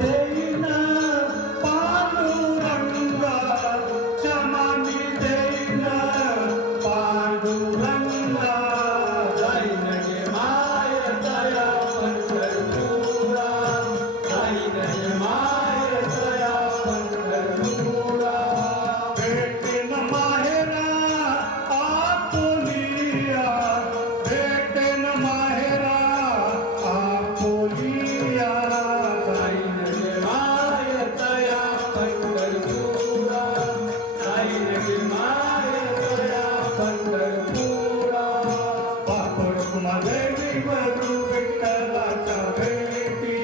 देईन पांडुरंगा, क्षमा मी देईन पांडुरंगा. जाईन गे माय दया पंढरपुरा, जाईन गे माय दया पंढरपुरा. भेटेन माहेरा आपुलिया, भेटेन माहेरा आपुलिया. जाईन गे माय दया पंढरपुरा, जाईन गे माय दया पंढरपुरा. पापड कुमादेवी वरू विठ्ठलाच्या भेटी,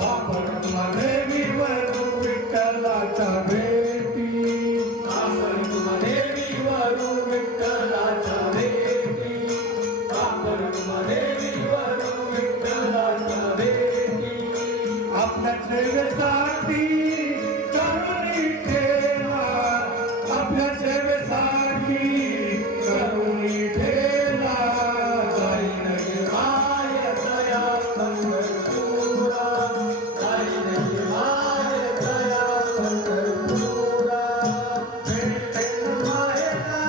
पापड कुमादेवी वरू विठ्ठलाच्या भेटी, पापड कुमादेवी वरू विठ्ठलाच्या भेटी, पापड कुमादेवी वरू विठ्ठलाच्या भेटी. आपल्या सेवेसाठी करुणी ठेवा, आपल्या सेवेसाठी करुणी ठेवा. जाईन गे माय दया पंढरपुरा, जाईन गे माय दया पंढरपुरा. भेटेन माहेरा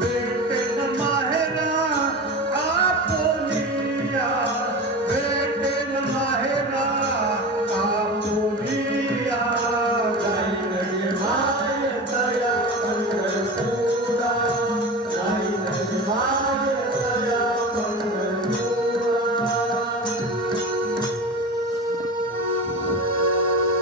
भेटेन माहेरा आपुलिया, भेटेन माहेरा आपुलिया. जाईन गे माय दया पंढरपुरा, जाईन गे माय दया पंढरपुरा. . 。 。 。 。 。 . 。 . 。 . 。 . 。 . . 。 . . . 。 . . . . . 。 . . 。 . . . 。 . 。 . 。 . 。 . 。 . 。 . 。 . . . . . 。 . . 「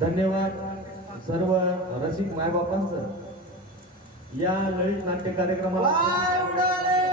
धन्यवाद सर्व रसिक मायबापांचं या ललित नाट्य कार्यक्रमाला वाय उडाले